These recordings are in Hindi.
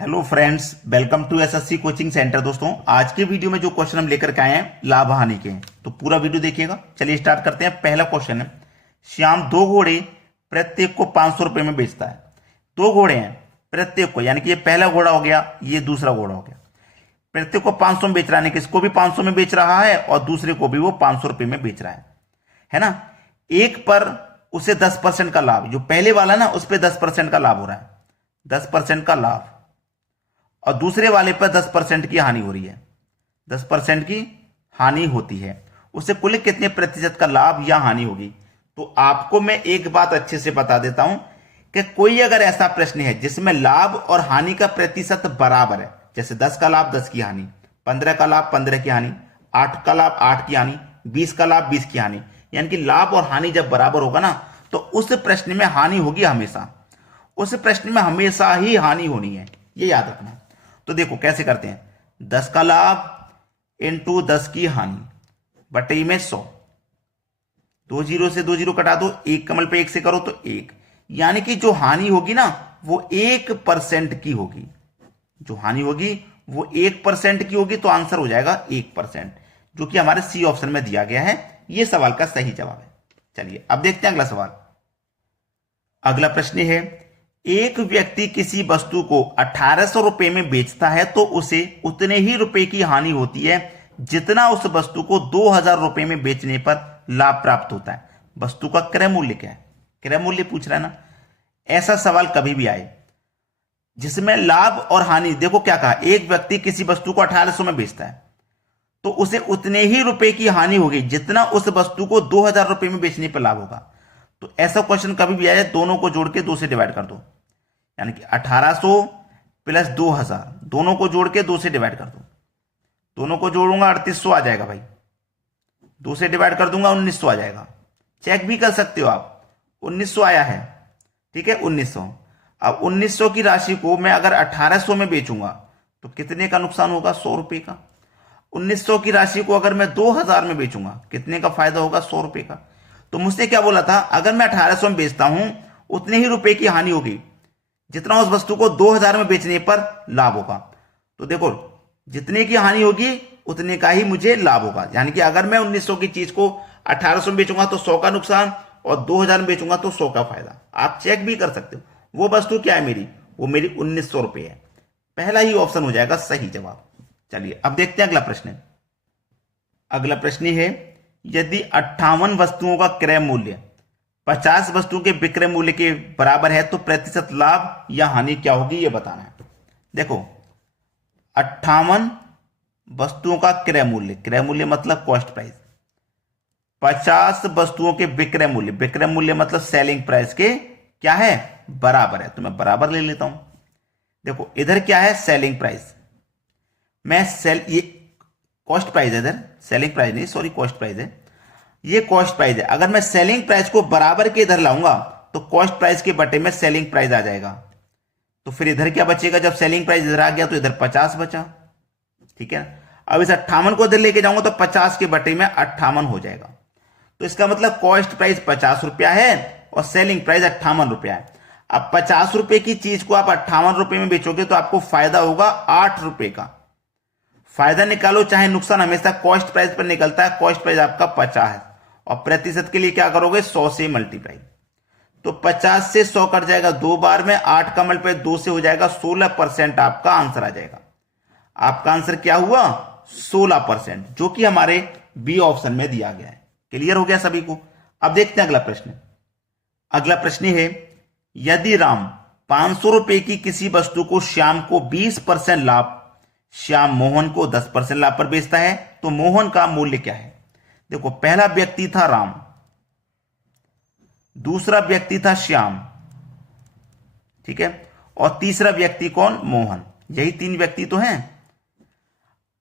Hello friends, welcome to SSC coaching centre. दोस्तों, आज के वीडियो में जो क्वेश्चन हम लेकर के आए हैं लाभ हानि के, तो पूरा वीडियो देखिएगा। चलिए स्टार्ट करते हैं। पहला क्वेश्चन है, श्याम दो घोड़े प्रत्येक को 500 रुपए में बेचता है। दो घोड़े हैं प्रत्येक को, यानी कि ये पहला घोड़ा हो गया, ये दूसरा घोड़ा हो गया। प्रत्येक को 500 में बेच रहा है, किसको भी 500 में बेच रहा है और दूसरे को भी वो 500 रुपए में बेच रहा है ना। एक पर उसे 10% का लाभ, जो पहले वाला ना उस पर 10% का लाभ हो रहा है, 10% का लाभ, और दूसरे वाले पर 10% की हानि हो रही है, 10% की हानि होती है। उसे कुल कितने प्रतिशत का लाभ या हानि होगी? तो आपको मैं एक बात अच्छे से बता देता हूं कि कोई अगर ऐसा प्रश्न है जिसमें लाभ और हानि का प्रतिशत बराबर है, जैसे 10 का लाभ 10 की हानि, 15 का लाभ 15 की हानि, 8 का लाभ 8 की हानि, 20 का लाभ 20 की हानि, यानी कि लाभ और हानि जब बराबर होगा ना, तो उस प्रश्न में हानि होगी हमेशा, उस प्रश्न में हमेशा ही हानि होनी है, ये याद रखना। तो देखो कैसे करते हैं, 10 का लाभ इंटू 10 की हानि बटे में 100, 2 जीरो से 2 जीरो कटा दो, एक कमल पे 1 से करो तो 1, यानी कि जो हानि होगी ना वो 1% की होगी। जो हानि होगी वो 1% की होगी, तो आंसर हो जाएगा 1%, जो कि हमारे सी ऑप्शन में दिया गया है। ये सवाल का सही जवाब है। चलिए अब देखते हैं अगला सवाल। अगला प्रश्न है, एक व्यक्ति किसी वस्तु को 1800 रुपए में बेचता है तो उसे उतने ही रुपए की हानि होती है जितना उस वस्तु को 2000 रुपए में बेचने पर लाभ प्राप्त होता है। वस्तु का क्रय मूल्य क्या है? क्रय मूल्य पूछ रहा है ना। ऐसा सवाल कभी भी आए जिसमें लाभ और हानि, देखो क्या कहा, एक व्यक्ति किसी वस्तु को 1800 में बेचता है तो उसे उतने ही रुपए की हानि होगी जितना उस वस्तु को 2000 रुपए में बेचने पर लाभ होगा। तो ऐसा क्वेश्चन कभी भी आए, दोनों को जोड़ के 2 से डिवाइड कर दो, यानी कि 1800 प्लस 2000, दोनों को जोड़ के 2 से डिवाइड कर दो। दोनों को जोड़ूंगा 3800 आ जाएगा भाई, 2 से डिवाइड कर दूंगा 1900 आ जाएगा। चेक भी कर सकते हो आप, 1900 आया है, ठीक है 1900। अब 1900 की राशि को मैं अगर 1800 में बेचूंगा तो कितने का नुकसान होगा? 100 रुपए का। 1900 की राशि को अगर मैं 2000 में बेचूंगा कितने का फायदा होगा? 100 रुपए का। तो मुझसे क्या बोला था, अगर मैं 1800 में बेचता हूं उतने ही रुपए की हानि होगी जितना उस वस्तु को 2000 में बेचने पर लाभ होगा। तो देखो, जितने की हानि होगी उतने का ही मुझे लाभ होगा, यानी कि अगर मैं 1900 की चीज को 1800 में बेचूंगा तो 100 का नुकसान, और 2000 में बेचूंगा तो 100 का फायदा। आप चेक भी कर सकते हो। वो वस्तु क्या है मेरी? वो मेरी 1900 रुपए है। पहला ही ऑप्शन हो जाएगा सही जवाब। चलिए अब देखते हैं अगला प्रश्न। अगला प्रश्न है, यदि 58 वस्तुओं का क्रय मूल्य 50 वस्तुओं के विक्रय मूल्य के बराबर है तो प्रतिशत लाभ या हानि क्या होगी, यह बताना है। देखो, 58 वस्तुओं का क्रय मूल्य मतलब कॉस्ट प्राइस, 50 वस्तुओं के विक्रय मूल्य मतलब सेलिंग प्राइस के क्या है? बराबर है। तो मैं बराबर ले लेता हूं। देखो इधर क्या है? सेलिंग प्राइस, ये कॉस्ट प्राइस है, इधर सेलिंग प्राइस नहीं, सॉरी कॉस्ट प्राइस है, ये कॉस्ट प्राइस है। अगर मैं सेलिंग प्राइस को बराबर के इधर लाऊंगा तो कॉस्ट प्राइस के बटे में सेलिंग प्राइस आ जाएगा। तो फिर इधर क्या बचेगा? जब सेलिंग प्राइस इधर आ गया तो इधर 50 बचा, ठीक है। अब इस 58 को इधर लेके जाऊंगा तो 50 के बटे में 58 हो जाएगा। तो इसका मतलब कॉस्ट प्राइस 50 रुपया है और सेलिंग प्राइस 58 रुपया है। अब 50 रुपए की चीज को आप 58 रुपए में बेचोगे तो आपको फायदा होगा 8 रुपए का। फायदा निकालो चाहे नुकसान, हमेशा कॉस्ट प्राइस पर निकलता है। कॉस्ट प्राइस आपका 50 है और प्रतिशत के लिए क्या करोगे? 100 से मल्टीप्लाई। तो 50 से 100 कट जाएगा 2 बार में, 8 का मल्टीप्लाई 2 से हो जाएगा 16% आपका आंसर आ जाएगा। आपका आंसर क्या हुआ? 16%, जो कि हमारे बी ऑप्शन में दिया गया है। क्लियर हो गया सभी को? अब देखते हैं अगला प्रश्न। अगला प्रश्न है, यदि राम 500 रुपए की किसी वस्तु को श्याम को 20% लाभ, श्याम मोहन को 10% लाभ पर बेचता है तो मोहन का मूल्य क्या है? देखो, पहला व्यक्ति था राम, दूसरा व्यक्ति था श्याम, ठीक है, और तीसरा व्यक्ति कौन? मोहन। यही 3 व्यक्ति तो हैं।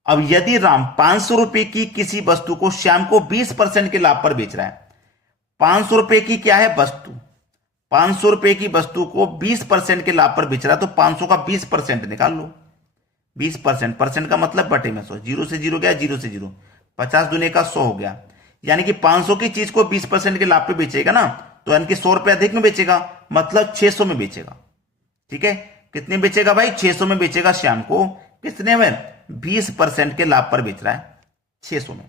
अब यदि राम 500 रुपए की किसी वस्तु को श्याम को 20% के लाभ पर बेच रहा है, 500 रुपए की क्या है? वस्तु, 500 रुपए की वस्तु को 20% के लाभ पर बेच रहा है, तो 500 का 20% निकाल लो। 20% परसेंट का मतलब बटे में 100, 0 से 0 गया, 0 से 0, 50 दुने का 100 हो गया। यानी कि 500 की चीज को 20% के लाभ पे बेचेगा ना, तो यानी कि 100 रुपए अधिक में बेचेगा, मतलब 600 में बेचेगा, ठीक है। कितने बेचेगा भाई? 600 में बेचेगा श्याम को। कितने में? 20% के लाभ पर बेच रहा है, 600 में।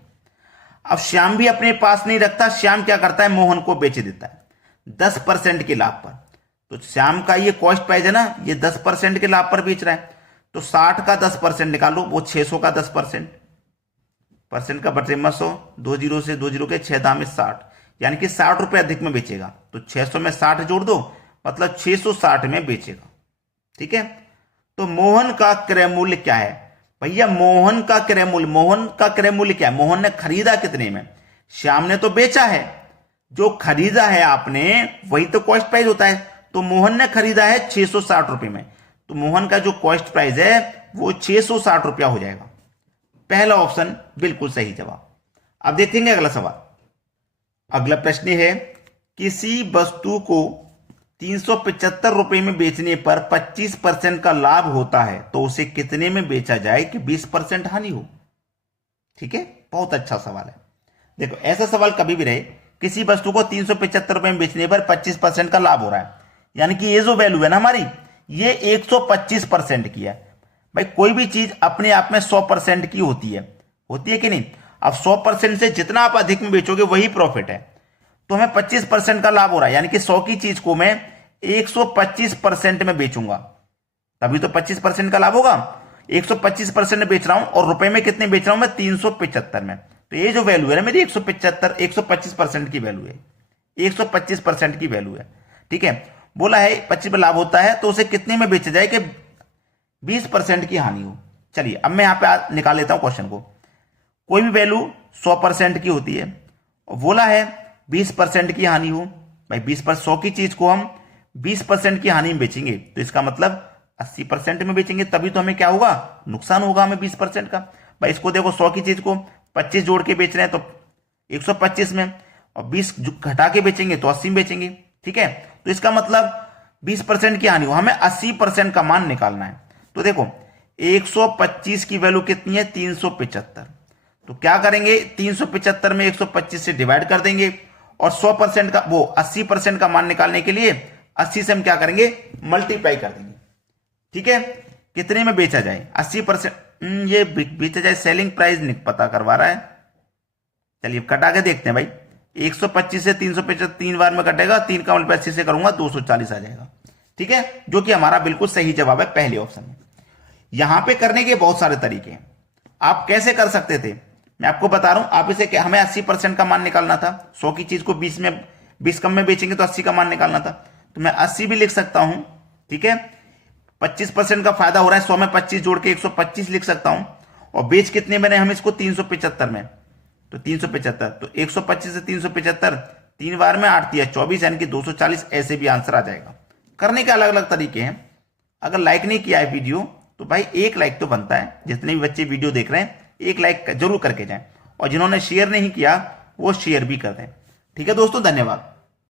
अब श्याम भी अपने पास नहीं रखता, श्याम क्या करता है? मोहन को बेच देता है 10% के लाभ पर। तो श्याम का ये कॉस्ट प्राइस है ना, ये 10% के लाभ पर बेच रहा है। तो 60 का 10% निकालो, वो 600 का 10%। परसेंट का बटे 100, 2 जीरो से 2 जीरो के 6 दाम में 60, यानी कि 60 रुपए अधिक में बेचेगा। तो 600 में 60 जोड़ दो, मतलब 660 में बेचेगा। ठीक है। तो मोहन का क्रय मूल्य क्या है भैया? मोहन का क्रय मूल्य क्या है? मोहन ने खरीदा कितने में? श्याम ने तो बेचा है, जो खरीदा है आपने वही तो कॉस्ट प्राइस होता है। तो मोहन ने खरीदा है 660 रुपए में, तो मोहन का जो कॉस्ट प्राइस है वो 660 रुपया हो जाएगा। पहला ऑप्शन बिल्कुल सही जवाब। अब देखेंगे अगला सवाल। अगला प्रश्न है, किसी वस्तु को 375 रुपए में बेचने पर 25% का लाभ होता है, तो उसे कितने में बेचा जाए कि 20% हानि हो? ठीक है, बहुत अच्छा सवाल है। देखो, ऐसा सवाल कभी भी रहे, किसी वस्तु को 375 रुपए में बेचने पर 25% का लाभ हो रहा है, यानी कि ये जो वैल्यू है ना हमारी, ये 125% की है। भाई कोई भी चीज अपने आप में 100% की होती है कि नहीं? अब 100% से जितना आप अधिक में बेचोगे वही प्रॉफिट है। तो हमें 25% का लाभ हो रहा है, यानी कि 100 की चीज को मैं 125% में बेचूंगा, तभी तो 25% का लाभ होगा। 125% में बेच रहा हूं और रुपए में कितने बेच रहा हूं मैं? 375 में। तो ये जो वैल्यू है ना मेरी 125% की वैल्यू है, 125% की वैल्यू है। ठीक है, बोला है 25 में लाभ होता है, तो उसे कितने में बेचा जाए कि 20% की हानि हो। चलिए अब मैं यहां पे निकाल लेता हूं क्वेश्चन को। कोई भी वैल्यू 100% की होती है और बोला है 20% की हानि हो। भाई 100 की चीज को हम 20% की हानि में बेचेंगे, तो इसका मतलब 80% में बेचेंगे, तभी तो हमें क्या होगा? नुकसान होगा हमें 20% का। भाई इसको देखो, 100 की चीज को 25 जोड़ के बेच रहे हैं तो 125 में, और 20 घटा के बेचेंगे तो 80 में बेचेंगे। ठीक है, तो इसका मतलब 20% की हानि हो, हमें 80% का मान निकालना है। तो देखो 125 की वैल्यू कितनी है? 375। तो क्या करेंगे? 375 में 125 से डिवाइड कर देंगे, और 100% का वो 80% का मान निकालने के लिए 80 से हम क्या करेंगे? मल्टीप्लाई कर देंगे। ठीक है, कितने में बेचा जाए? 80%। ये बेचा जाए, सेलिंग प्राइस नहीं पता करवा रहा है। चलिए कटा के देखते हैं भाई। 125 से 375 3 बार में कटेगा, 3 का मल्टीप्लाई 80 से करूंगा 240 आ जाएगा। ठीक है, जो कि हमारा बिल्कुल सही जवाब है पहले ऑप्शन में। यहां पे करने के बहुत सारे तरीके हैं, आप कैसे कर सकते थे मैं आपको बता रहा हूं। आप इसे हमें 80% का मान निकालना था, 100 की चीज को 20 कम में बेचेंगे तो 80 का मान निकालना था, तो मैं 80 भी लिख सकता हूं। ठीक है, 25% का फायदा हो रहा है, 100 में 25 जोड़ के 125 लिख सकता हूं। और बेच कितने में हम इसको? 375 में, तो 375, तो 125 से 375 3 बार में 8 या 24, यानी कि 240। ऐसे भी आंसर आ जाएगा। करने के अलग अलग तरीके हैं। अगर लाइक नहीं किया है वीडियो तो भाई एक लाइक तो बनता है, जितने भी बच्चे वीडियो देख रहे हैं एक लाइक जरूर करके जाएं, और जिन्होंने शेयर नहीं किया वो शेयर भी कर दें। ठीक है दोस्तों, धन्यवाद।